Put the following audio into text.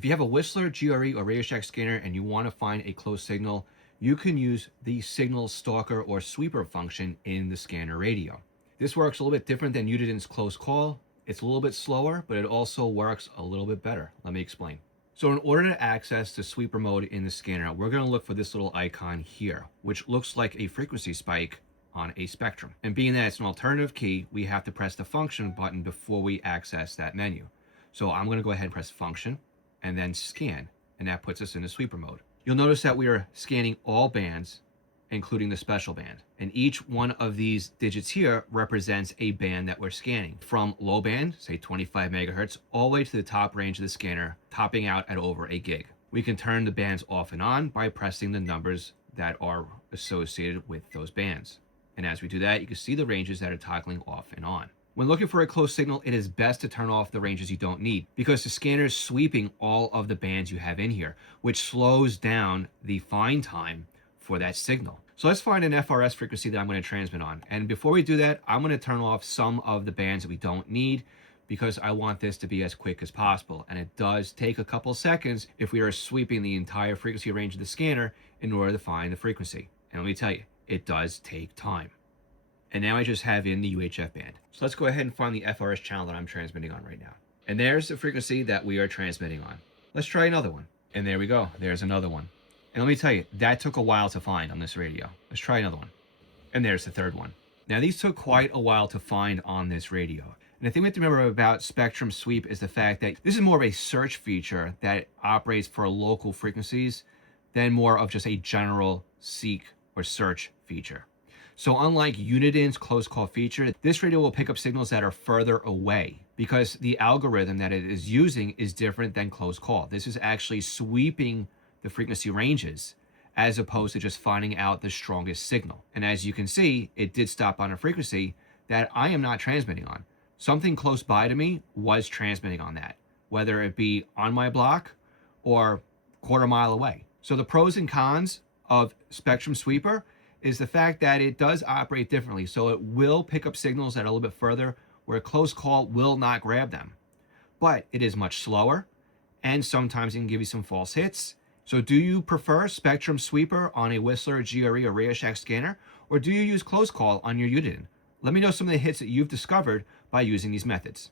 If you have a Whistler, GRE, or Radio Shack scanner and you want to find a close signal, you can use the Signal Stalker or Sweeper function in the scanner radio. This works a little bit different than Unident's close call. It's a little bit slower, but it also works a little bit better. Let me explain. So in order to access the sweeper mode in the scanner, we're going to look for this little icon here, which looks like a frequency spike on a spectrum. And being that it's an alternative key, we have to press the function button before we access that menu. So I'm going to go ahead and press function and then scan, and that puts us in the sweeper mode. You'll notice that we are scanning all bands, including the special band. And each one of these digits here represents a band that we're scanning, from low band, say 25 megahertz, all the way to the top range of the scanner, topping out at over a gig. We can turn the bands off and on by pressing the numbers that are associated with those bands. And as we do that, you can see the ranges that are toggling off and on. When looking for a close signal, it is best to turn off the ranges you don't need, because the scanner is sweeping all of the bands you have in here, which slows down the find time for that signal. So let's find an FRS frequency that I'm going to transmit on. And before we do that, I'm going to turn off some of the bands that we don't need, because I want this to be as quick as possible. And it does take a couple seconds if we are sweeping the entire frequency range of the scanner in order to find the frequency. And let me tell you, it does take time. And now I just have in the UHF band. So let's go ahead and find the FRS channel that I'm transmitting on right now. And there's the frequency that we are transmitting on. Let's try another one. And there we go. There's another one. And let me tell you, that took a while to find on this radio. Let's try another one. And there's the third one. Now, these took quite a while to find on this radio. And the thing we have to remember about Spectrum Sweep is the fact that this is more of a search feature that operates for local frequencies than more of just a general seek or search feature. So unlike Unident's close call feature, this radio will pick up signals that are further away, because the algorithm that it is using is different than close call. This is actually sweeping the frequency ranges as opposed to just finding out the strongest signal. And as you can see, it did stop on a frequency that I am not transmitting on. Something close by to me was transmitting on that, whether it be on my block or quarter mile away. So the pros and cons of Spectrum Sweeper is the fact that it does operate differently. So it will pick up signals that are a little bit further, where a close call will not grab them. But it is much slower, and sometimes it can give you some false hits. So do you prefer Spectrum Sweeper on a Whistler, GRE, or Radio Shack scanner, or do you use close call on your Uniden? Let me know some of the hits that you've discovered by using these methods.